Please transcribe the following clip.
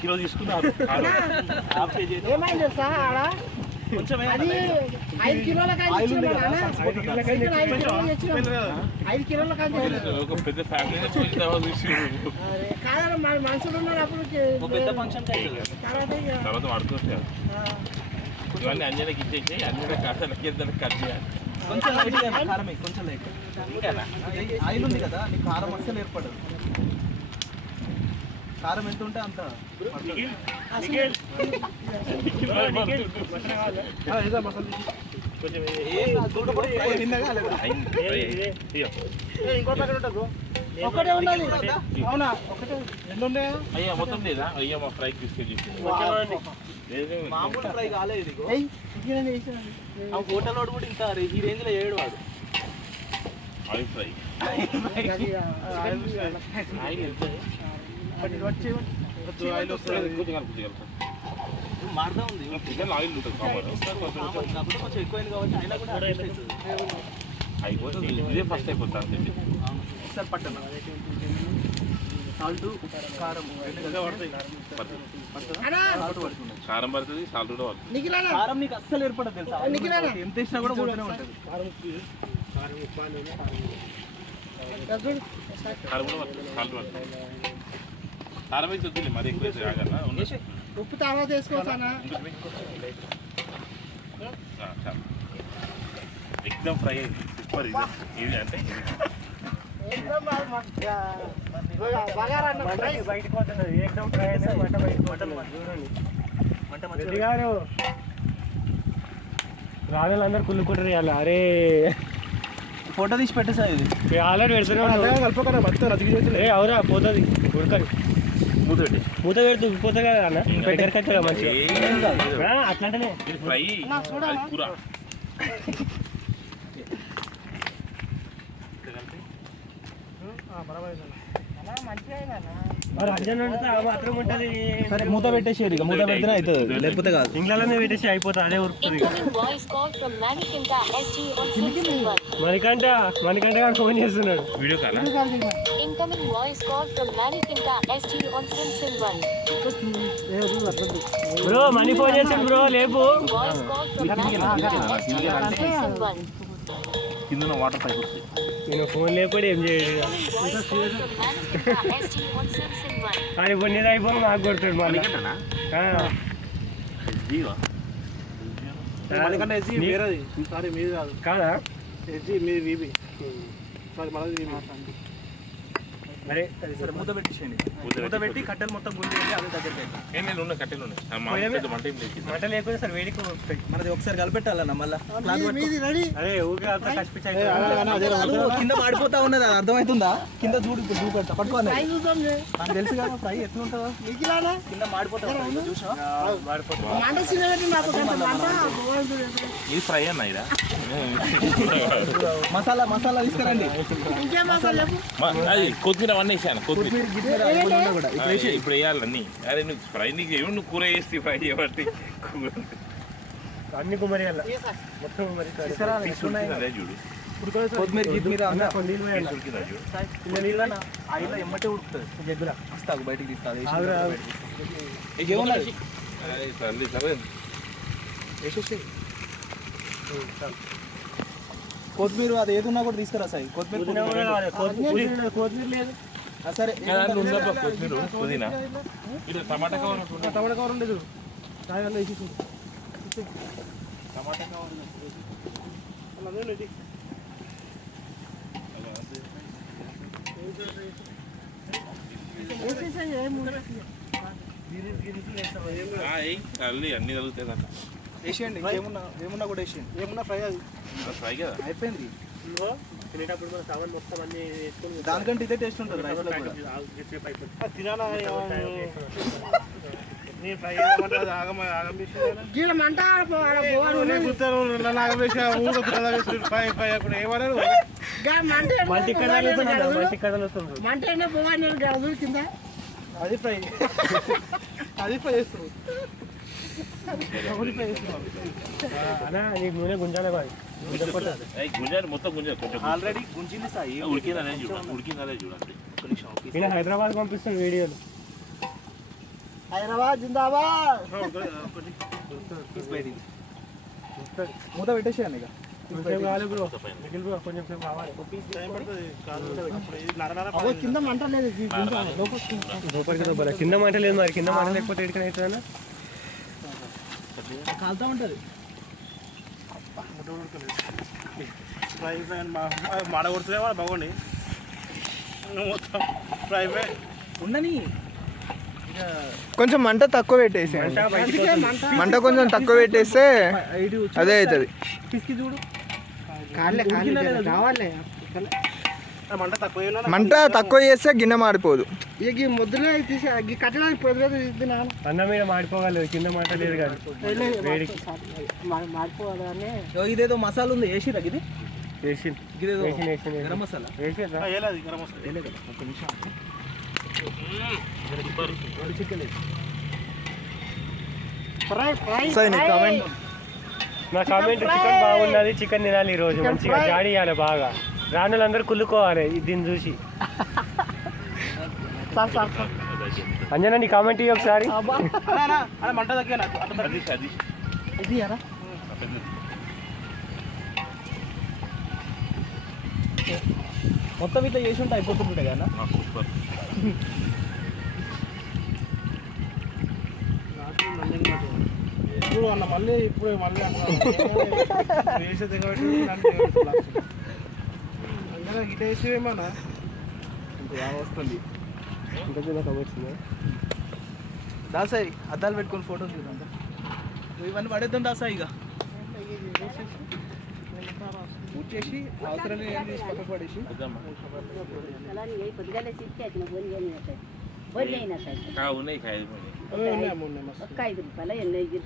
Kilo తీసుకున్నారు. ఏమైంది sir ఆడ కొంచెం 5 కిలోల కాదు 5 కిలోల కాదు ఒక పెద్ద ఫ్యామిలీ కాదు మన మనుషులు ఉన్నారు అప్పుడు పెద్ద ఫంక్షన్ తర్వాత వాడుకోవచ్చు. ఇవన్నీ అంజనకి ఇచ్చేసి అంజన కాసాలకి కట్ చేయాలి. కొంచెం లైట్ కారం కొంచెం లైట్ ఆయిల్ ఉంది కదా నీకు కారం అస్సలు ఏర్పడదు. కారం ఎంత ఉంటే అంత ఒకటే ఉండాలి. అవునా ఒకటే ఎన్ని ఉన్నాయా? అయ్యా మొత్తం లేదా? అయ్యా మా ఫ్రైకి తీసుకెళ్ళి మామూలు ఫ్రై కాలేదు. హోటల్ వాడు కూడా ఇంకా ఈ రేంజ్ లో చేయడు వాడు. ఆయిల్ ఫ్రై మారుతా ఉంది. చికెన్ ఆయిల్ ఉంటుంది కొంచెం ఎక్కువైంది కాబట్టి అయినా కూడా అయిపోతుంది. ఇదే ఫస్ట్ అయిపోతుంది. ఒకసారి పట్టణ సాల్ట్ కారం కారం పడుతుంది, సాల్ట్ కూడా పడుతుంది. కారం నీకు అస్సలు ఏర్పడదు తెలుసా? ఎంత ఇచ్చినా కూడా పోతూనే ఉంటుంది. కారం కూడా పడుతుంది, సాల్ట్ పడుతుంది. కారం అయితే వద్దులే మరి ఎక్కువ రాగలరా? ఉప్పు తర్వాత వేసుకోవచ్చానా? ఎక్దమ్ ఫ్రై అయింది. సూపర్. ఇది అంటే రాజులందరూ కుళ్ళుకుంటారు ఇవాళ. అరే ఫోటో తీసి పెట్టేసా ఇది ఆల్రెడీ పెడుతున్నావు. అవురా పోతుంది ఉడకని మూత పెట్టి మూత పెడుతూ పోతుంది కదా అన్న. దగ్గరికి వచ్చా మంచిగా అట్లాంటేనే ఫ్రై కూర. మాత్రం ఉంటుంది. సరే మూత పెట్టేసి ఇక మూత పెడితేనే అవుతుంది, లేకపోతే కాదు. ఇంగ్లాండ్ పెట్టేసి అయిపోతుంది. అదే ఉరుకుతుంది. మణికంఠ గారు ఫోన్ చేస్తున్నాడు. Video call bro money phone చేసిండు బ్రో. లేపు కింద వాటర్ పైకి వస్తాయి. నేను ఫోన్ లేకపోతే ఏం చేయడు. అది ఇప్పుడు నీది అయిపోయి నాకు కొడుతాడు మళ్ళీ. కాదా అరే సరే మూత పెట్టేసేయండి. మూత పెట్టి కట్టెలు మొత్తం గుంజేయండి. అదే దగ్గరికి నేను ఉన్న కట్టెలు మంట లేకపోతే సార్ వేడికి మనది ఒకసారి కలిపెట్టాలన్న మళ్ళీ అదే ఊరికే అంతా కసిపిచ్చి కింద మాడిపోతా ఉన్నది. అది అర్థమవుతుందా? కింద చూడు చూపెట్టా పట్టుకోవాలి. నాకు తెలుసు కదా ఫ్రై ఎట్లా ఉంటుందో. కింద మాడిపోతా చూసా ఇది ఫ్రై అన్న. ఇదా మసాలా మసాలా తీసుకురండి. కొత్తిమీర అవన్నీ వేసాను. కొత్తిమీర కూడా ఇప్పుడు వేయాలన్నీ. అరే నువ్వు ఫ్రై నీకు ఏమి నువ్వు కూర వేస్తే ఫ్రై చేయబట్టి అన్ని కుమరి మొత్తం అదే చూడు. కొత్తిమీర గిత్తిమీర చూడు. ఆయిల్ ఎమ్మటే ఉడుకుతుంది. జగ్గురా వస్తాకు బయటికి తీస్తాను. కొత్తిమీర అది ఏది ఉన్నా కూడా తీసుకురా సాయి. కొత్తిమీర లేదు. సరే పుదీనా టమాటా కవర్ ఉండదు. టమాటా కవర్ అన్ని తగులుతాయి కదా. వేసేయండి. ఏమున్నా కూడా వేసేయండి. ఏమున్నా ఫ్రై అది ఫ్రై కదా అయిపోయింది. తినేటప్పుడు మన సామాన్ మొత్తం అన్ని వేసుకొని దానికంటే ఇదే టేస్ట్ ఉంటుంది. రైస్లో కూడా తినాలా అది ఫ్రై అది ఫ్రై చేస్తారు. అన్నా నీకు నూనె గుంజాలే బాయ్ గుంజాలి మొత్తం గుంజాలి కొంచెం ఆల్రెడీ గుంజింది సాయి. ఉడికిందనే చూడండి ఉడికిందనే చూడండి. నేను హైదరాబాద్ పంపిస్తాను వీడియోలు. హైదరాబాద్ జిందాబాద్. మూత పెట్టేసేయండి ఇక. కొంచెం కావాలి బ్రో, నిఖిల్ బ్రో కొంచెం సేపు కావాలి. అగో కింద మంట లేదు లోపలికి దొబ్బలే. కింద మంట లేదు మరి, కింద మంట లేకపోతే ఎడికని అవుతుందన్నా. కాలుతా ఉంటుంది. మాడ కొడుతున్నా బాగుండి మొత్తం ఫ్రై ఉండని కొంచెం మంట తక్కువ పెట్టేసి, మంట కొంచెం తక్కువ పెట్టేస్తే అదే అవుతుంది. పిసికి చూడు. కావాలి మంట తక్కువ చేస్తే గిన్నె మాడిపోదు. ఇక ఈ ముద్దులే తీసి ఈ కట్టడానికి పొద్దుగా తీద్ది నాన్న అన్నం మీద మాడిపోగలదు, కింద మంట లేదు కానీ వేడికి. మాడిపోవాలి అని ఇదేదో మసాలా ఉంది, వేసిరా ఇది. వేసింది ఇదేదో వేసింది గరం మసాలా వేసిందా? వేయలే కదా. ఒక నిమిషం. రెండు చికెన్ ఫ్రై ఫ్రై సరే నీ కామెంట్. నా కామెంట్ చికెన్ బాగున్నది, చికెన్ తినాలి ఈరోజు, మంచిగా జాడి ఇవ్వాలి బాగా, రానులందరూ కుళ్ళుకోవాలి దీన్ని చూసి. అంజనా నీ కామెంట్ ఇవ్వ ఒకసారి. మంట తగ్గా నాకు. అది ఇది ఎరా మొత్తం ఇట్లా చేసి ఉంటే అయిపోతుంటాయి కదా. సూపర్. ఇప్పుడు అన్న మళ్ళీ ఇప్పుడు మళ్ళీ వేసేది ఇటు వేసేమన్నా వస్తుంది. ఇంకా చిన్న కామెంట్స్ ఉన్నాయి. దాసాయి అద్దాలు పెట్టుకొని ఫోటో చూద్దాం. ఇవన్నీ పడేద్దాం దాసాయి. ఇక వచ్చేసి అవసరం ఏం తీసి పక్కకు పడేసి ఉన్నాయి ఉన్నాయి 5 రూపాయలు ఎన్నో